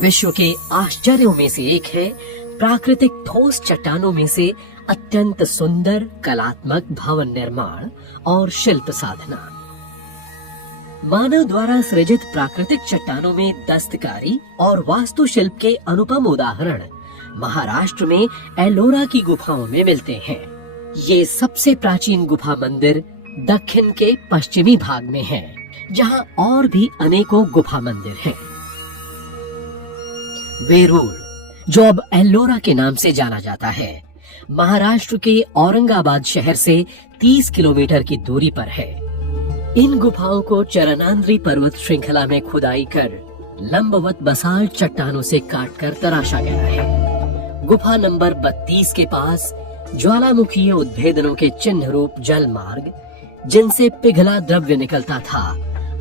विश्व के आश्चर्यों में से एक है प्राकृतिक ठोस चट्टानों में से अत्यंत सुंदर कलात्मक भवन निर्माण और शिल्प साधना। मानव द्वारा सृजित प्राकृतिक चट्टानों में दस्तकारी और वास्तुशिल्प के अनुपम उदाहरण महाराष्ट्र में एलोरा की गुफाओं में मिलते हैं। ये सबसे प्राचीन गुफा मंदिर दक्षिण के पश्चिमी भाग में है, जहां और भी अनेकों गुफा मंदिर हैं। वेरूळ, जो अब एल्लोरा के नाम से जाना जाता है, महाराष्ट्र के औरंगाबाद शहर से 30 किलोमीटर की दूरी पर है। इन गुफाओं को चरणांद्री पर्वत श्रृंखला में खुदाई कर लंबवत बसाल्ट चट्टानों से काटकर तराशा गया है। गुफा नंबर 32 के पास ज्वालामुखीय उद्भेदनों के चिन्ह रूप जल मार्ग, जिनसे पिघला द्रव्य निकलता था,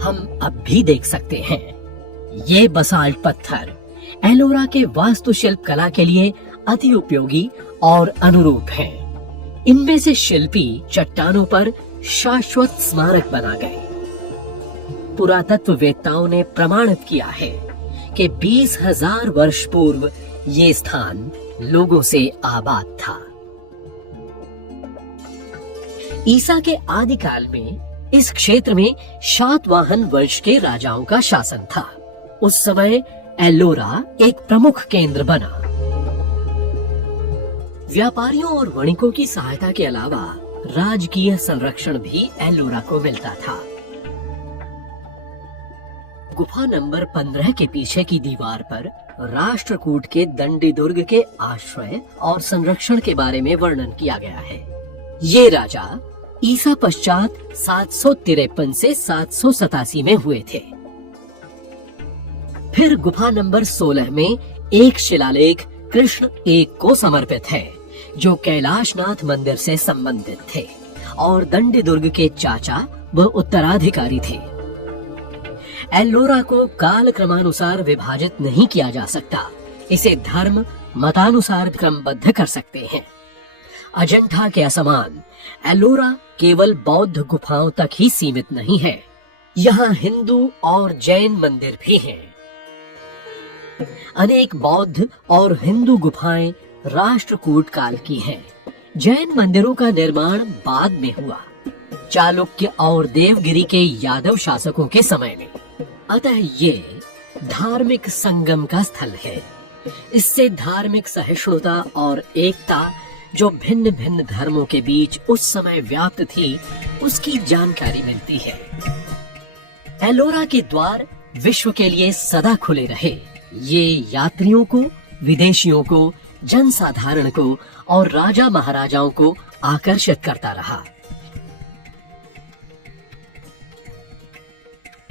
हम अब भी देख सकते हैं। ये बसाल्ट पत्थर एलोरा के वास्तुशिल्प कला के लिए अति उपयोगी और अनुरूप हैं। इनमें से शिल्पी चट्टानों पर शाश्वत स्मारक बना गए। पुरातत्ववेत्ताओं ने प्रमाणित किया है कि 20,000 वर्ष पूर्व ये स्थान लोगों से आबाद था। ईसा के आदिकाल में इस क्षेत्र में शातवाहन वंश के राजाओं का शासन था। उस समय एल्लोरा एक प्रमुख केंद्र बना। व्यापारियों और वणिकों की सहायता के अलावा राजकीय संरक्षण भी एल्लोरा को मिलता था। गुफा नंबर 15 के पीछे की दीवार पर राष्ट्रकूट के दंडी दुर्ग के आश्रय और संरक्षण के बारे में वर्णन किया गया है। ये राजा ईसा पश्चात 753 से 787 में हुए थे। फिर गुफा नंबर 16 में एक शिलालेख कृष्ण एक को समर्पित है, जो कैलाशनाथ मंदिर से संबंधित थे और दंडी दुर्ग के चाचा व उत्तराधिकारी थे। एल्लोरा को काल क्रमानुसार विभाजित नहीं किया जा सकता। इसे धर्म मतानुसार क्रमबद्ध कर सकते हैं। अजंठा के असमान एल्लोरा केवल बौद्ध गुफाओं तक ही सीमित नहीं है। यहाँ हिंदू और जैन मंदिर भी हैं। अनेक बौद्ध और हिंदू गुफाएं राष्ट्रकूट काल की हैं। जैन मंदिरों का निर्माण बाद में हुआ, चालुक्य और देवगिरी के यादव शासकों के समय में। अतः ये धार्मिक संगम का स्थल है। इससे धार्मिक सहिष्णुता और एकता, जो भिन्न भिन्न धर्मों के बीच उस समय व्याप्त थी, उसकी जानकारी मिलती है। एल्लोरा के द्वार विश्व के लिए सदा खुले रहे। ये यात्रियों को, विदेशियों को, जनसाधारण को और राजा महाराजाओं को आकर्षित करता रहा।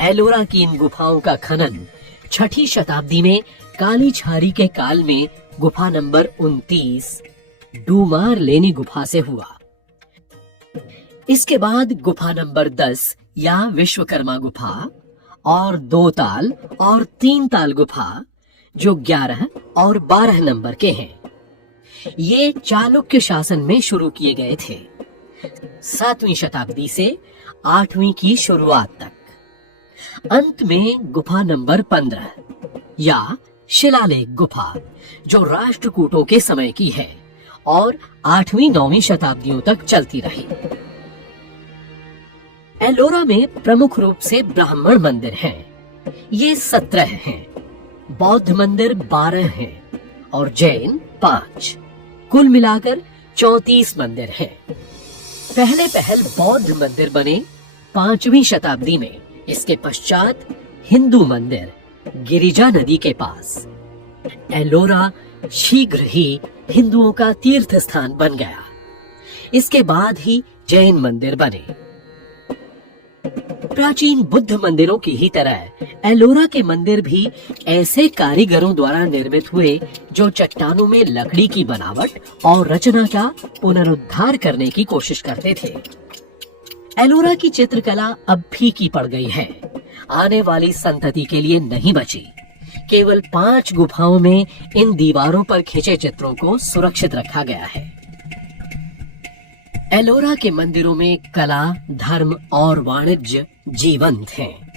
एल्लोरा की इन गुफाओं का खनन 6ठी शताब्दी में कालीछारी के काल में गुफा नंबर 29 डूमार लेनी गुफा से हुआ। इसके बाद गुफा नंबर 10 या विश्वकर्मा गुफा और 2 ताल और 3 ताल गुफा, जो 11 और 12 नंबर के हैं, ये चालुक्य शासन में शुरू किए गए थे। 7वीं शताब्दी से 8वीं की शुरुआत तक। अंत में गुफा नंबर 15 या शिलालेख गुफा, जो राष्ट्रकूटों के समय की है और 8वीं-9वीं शताब्दियों तक चलती रही। एल्लोरा में प्रमुख रूप से ब्राह्मण मंदिर हैं। ये 17 हैं। बौद्ध मंदिर 12 हैं और जैन 5। कुल मिलाकर 34 मंदिर हैं। पहल बौद्ध मंदिर बने 5वीं शताब्दी में। इसके पश्चात हिंदू मंदिर गिरिजा नदी के पास। एल्लोरा शीघ्र ही हिंदुओं का तीर्थ स्थान बन गया। इसके बाद ही जैन मंदिर बने। प्राचीन बुद्ध मंदिरों की ही तरह एल्लोरा के मंदिर भी ऐसे कारीगरों द्वारा निर्मित हुए, जो चट्टानों में लकड़ी की बनावट और रचना का पुनरुद्धार करने की कोशिश करते थे। एल्लोरा की चित्रकला अब फीकी पड़ गई है, आने वाली संतति के लिए नहीं बची। केवल 5 गुफाओं में इन दीवारों पर खिंचे चित्रों को सुरक्षित रखा गया है। एलोरा के मंदिरों में कला, धर्म और वाणिज्य जीवंत हैं।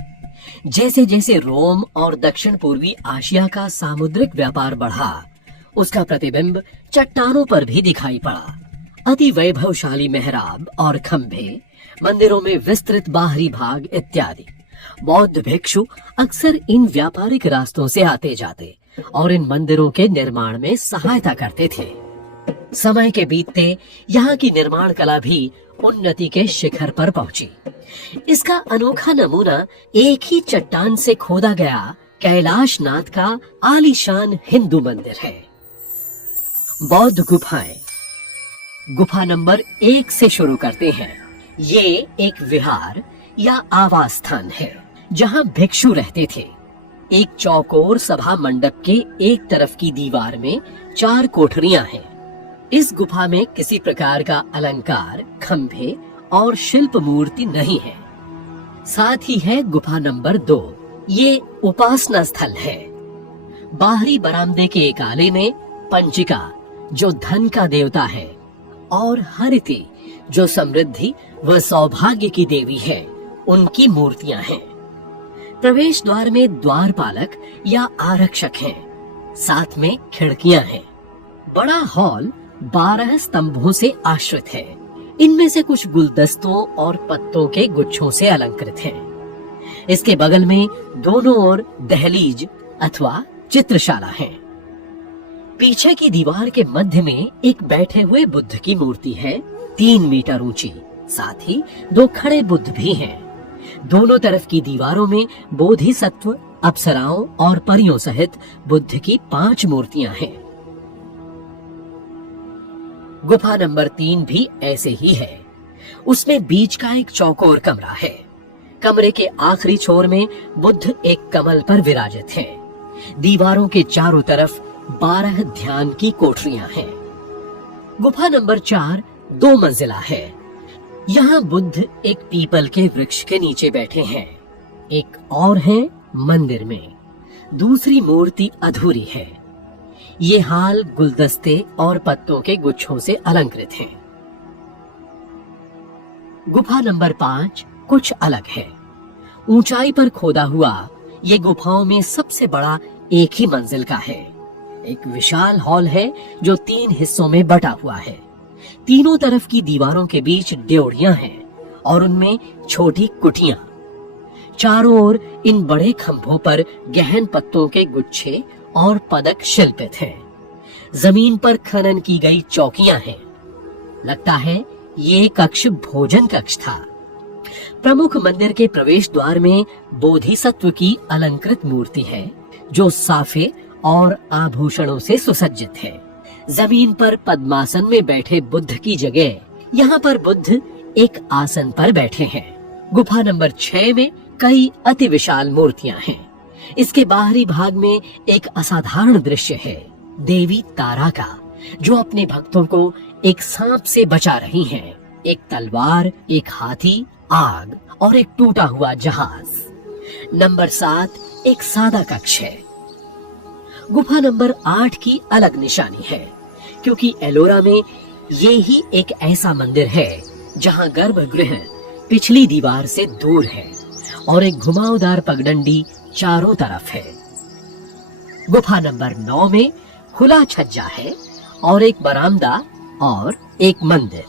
जैसे जैसे रोम और दक्षिण पूर्वी आशिया का सामुद्रिक व्यापार बढ़ा, उसका प्रतिबिंब चट्टानों पर भी दिखाई पड़ा। अति वैभवशाली मेहराब और खंभे, मंदिरों में विस्तृत बाहरी भाग इत्यादि। बौद्ध भिक्षु अक्सर इन व्यापारिक रास्तों से आते जाते और इन मंदिरों के निर्माण में सहायता करते थे। समय के बीतते यहाँ की निर्माण कला भी उन्नति के शिखर पर पहुंची। इसका अनोखा नमूना एक ही चट्टान से खोदा गया कैलाशनाथ का आलीशान हिंदू मंदिर है। बौद्ध गुफाएं। गुफा नंबर 1 से शुरू करते हैं। ये एक विहार या आवास स्थान है जहाँ भिक्षु रहते थे। एक चौकोर सभा मंडप के एक तरफ की दीवार में 4 कोठरियां हैं। इस गुफा में किसी प्रकार का अलंकार, खंभे और शिल्प मूर्ति नहीं है। साथ ही है गुफा नंबर 2। ये उपासना स्थल है। बाहरी बरामदे के एक आले में पंचिका, जो धन का देवता है, और हरिति, जो समृद्धि व सौभाग्य की देवी है, उनकी मूर्तियां हैं। प्रवेश द्वार में द्वारपालक या आरक्षक हैं। साथ में खिड़कियां हैं। बड़ा हॉल 12 स्तंभों से आश्रित है। इनमें से कुछ गुलदस्तों और पत्तों के गुच्छों से अलंकृत हैं। इसके बगल में दोनों ओर दहलीज अथवा चित्रशाला है। पीछे की दीवार के मध्य में एक बैठे हुए बुद्ध की मूर्ति है, 3 मीटर ऊंची। साथ ही 2 खड़े बुद्ध भी हैं। दोनों तरफ की दीवारों में बोधिसत्व, अप्सराओं और परियों सहित बुद्ध की 5 मूर्तियां हैं। गुफा नंबर 3 भी ऐसे ही है। उसमें बीच का एक चौकोर कमरा है। कमरे के आखिरी छोर में बुद्ध एक कमल पर विराजित हैं। दीवारों के चारों तरफ 12 ध्यान की कोठरियां हैं। गुफा नंबर 4 2 मंजिला है। यहाँ बुद्ध एक पीपल के वृक्ष के नीचे बैठे हैं। एक और है मंदिर में। दूसरी मूर्ति अधूरी है। ये हाल गुलदस्ते और पत्तों के गुच्छों से अलंकृत हैं। गुफा नंबर 5 कुछ अलग है। ऊंचाई पर खोदा हुआ ये गुफाओं में सबसे बड़ा एक ही मंजिल का है। एक विशाल हॉल है जो 3 हिस्सों में बटा हुआ है। तीनों तरफ की दीवारों के बीच ड्योढ़ियां हैं और उनमें छोटी कुटियां। चारों ओर इन बड़े खंभों पर गहन पत्तों के गुच्छे और पदक शिल्पित हैं। जमीन पर खनन की गई चौकियां हैं। लगता है ये कक्ष भोजन कक्ष था। प्रमुख मंदिर के प्रवेश द्वार में बोधिसत्व की अलंकृत मूर्ति है, जो साफे और आभूषणों से सुसज्जित है। जमीन पर पद्मासन में बैठे बुद्ध की जगह यहाँ पर बुद्ध एक आसन पर बैठे हैं। गुफा नंबर 6 में कई अति विशाल मूर्तियां हैं। इसके बाहरी भाग में एक असाधारण दृश्य है, देवी तारा का, जो अपने भक्तों को एक सांप से बचा रही हैं। एक तलवार, एक हाथी, आग और एक टूटा हुआ जहाज। नंबर 7 एक सादा कक्ष है। गुफा नंबर 8 की अलग निशानी है, क्योंकि एलोरा में ये ही एक ऐसा मंदिर है जहां गर्भगृह पिछली दीवार से दूर है और एक घुमावदार पगडंडी चारों तरफ है। गुफा नंबर 9 में खुला छज्जा है और एक बरामदा और एक मंदिर।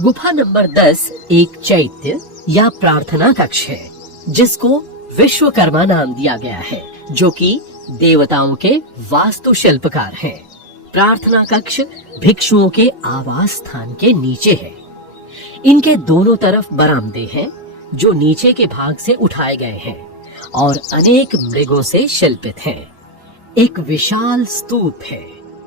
गुफा नंबर 10 एक चैत्य या प्रार्थना कक्ष है, जिसको विश्वकर्मा नाम दिया गया है, जो कि देवताओं के वास्तुशिल्पकार हैं। प्रार्थना कक्ष भिक्षुओं के आवास स्थान के नीचे है। इनके दोनों तरफ बरामदे हैं, जो नीचे के भाग से उठाए गए हैं और अनेक मृगों से शिल्पित हैं। एक विशाल स्तूप है,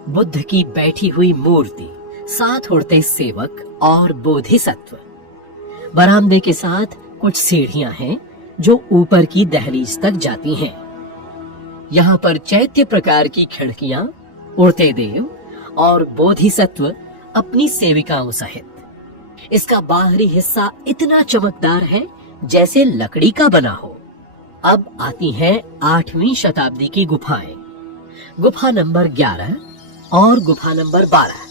बुद्ध की बैठी हुई मूर्ति, 7 उड़ते सेवक और बोधिसत्व। बरामदे के साथ कुछ सीढ़ियां हैं जो ऊपर की दहलीज तक जाती हैं। यहाँ पर चैत्य प्रकार की खिड़कियां, उड़ते देव और बोधिसत्व अपनी सेविकाओं सहित। इसका बाहरी हिस्सा इतना चमकदार है जैसे लकड़ी का बना हो। अब आती हैं 8वीं शताब्दी की गुफाएं। गुफा नंबर 11 और गुफा नंबर 12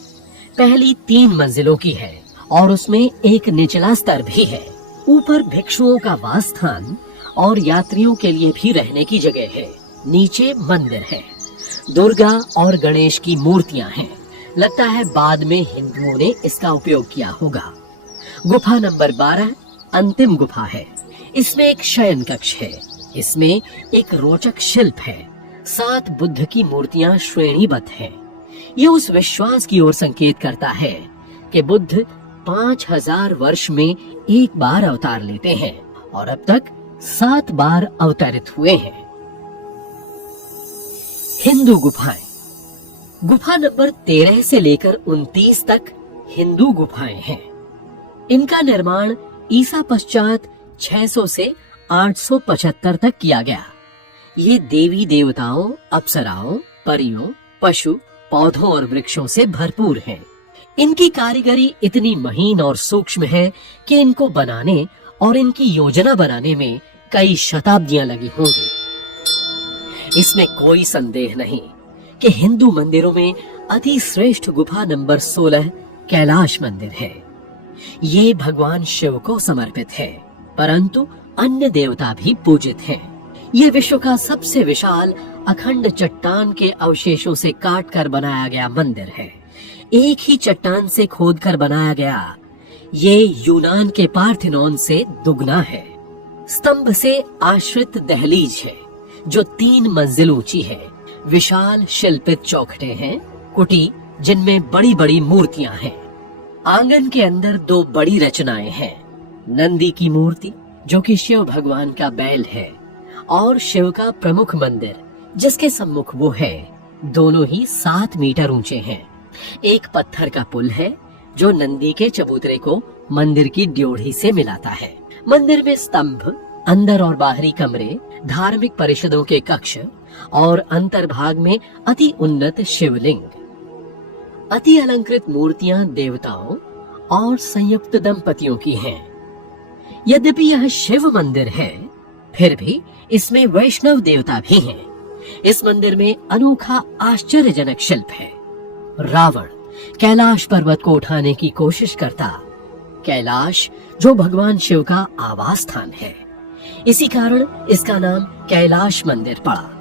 पहली 3 मंजिलों की है और उसमें एक निचला स्तर भी है। ऊपर भिक्षुओं का वास स्थान और यात्रियों के लिए भी रहने की जगह है। नीचे मंदिर है। दुर्गा और गणेश की मूर्तियां हैं। लगता है बाद में हिंदुओं ने इसका उपयोग किया होगा। गुफा नंबर 12 अंतिम गुफा है। इसमें एक शयन कक्ष है। इसमें एक रोचक शिल्प है। 7 बुद्ध की मूर्तियां श्रेणीबद्ध हैं। ये उस विश्वास की ओर संकेत करता है कि बुद्ध 5000 वर्ष में एक बार अवतार लेते हैं और अब तक 7 बार अवतरित हुए हैं। हिंदू गुफाएं। गुफा नंबर 13 से लेकर 29 तक हिंदू गुफाएं हैं। इनका निर्माण ईसा पश्चात 600 से 875 तक किया गया। ये देवी देवताओं, अप्सराओं, परियों, पशु, पौधों और वृक्षों से भरपूर हैं। इनकी कारीगरी इतनी महीन और सूक्ष्म है कि इनको बनाने और इनकी योजना बनाने में कई शताब्दियां लगी होंगी। इसमें कोई संदेह नहीं कि हिंदू मंदिरों में अति श्रेष्ठ गुफा नंबर 16 कैलाश मंदिर है। ये भगवान शिव को समर्पित है, परंतु अन्य देवता भी पूजित हैं। ये विश्व का सबसे विशाल अखंड चट्टान के अवशेषों से काटकर बनाया गया मंदिर है। एक ही चट्टान से खोदकर बनाया गया। ये यूनान के पार्थिनोन से दुगना है। स्तंभ से आश्रित दहलीज है जो 3 मंजिल ऊंची है। विशाल शिल्पित चौखटे हैं, कुटी जिनमें बड़ी बड़ी मूर्तियां हैं। आंगन के अंदर 2 बड़ी रचनाएं हैं। नंदी की मूर्ति जो कि शिव भगवान का बैल है और शिव का प्रमुख मंदिर जिसके सम्मुख वो है। दोनों ही 7 मीटर ऊंचे हैं। एक पत्थर का पुल है जो नंदी के चबूतरे को मंदिर की ड्योढ़ी से मिलाता है। मंदिर में स्तंभ, अंदर और बाहरी कमरे, धार्मिक परिषदों के कक्ष और अंतर्भाग में अति उन्नत शिवलिंग। अति अलंकृत मूर्तियां देवताओं और संयुक्त दंपतियों की हैं। यद्यपि यह शिव मंदिर है, फिर भी इसमें वैष्णव देवता भी हैं। इस मंदिर में अनोखा आश्चर्यजनक शिल्प है। रावण कैलाश पर्वत को उठाने की कोशिश करता। कैलाश जो भगवान शिव का आवास स्थान है, इसी कारण इसका नाम कैलाश मंदिर पड़ा।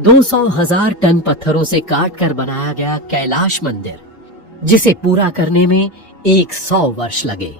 200,000 टन पत्थरों से काटकर बनाया गया कैलाश मंदिर, जिसे पूरा करने में 100 वर्ष लगे।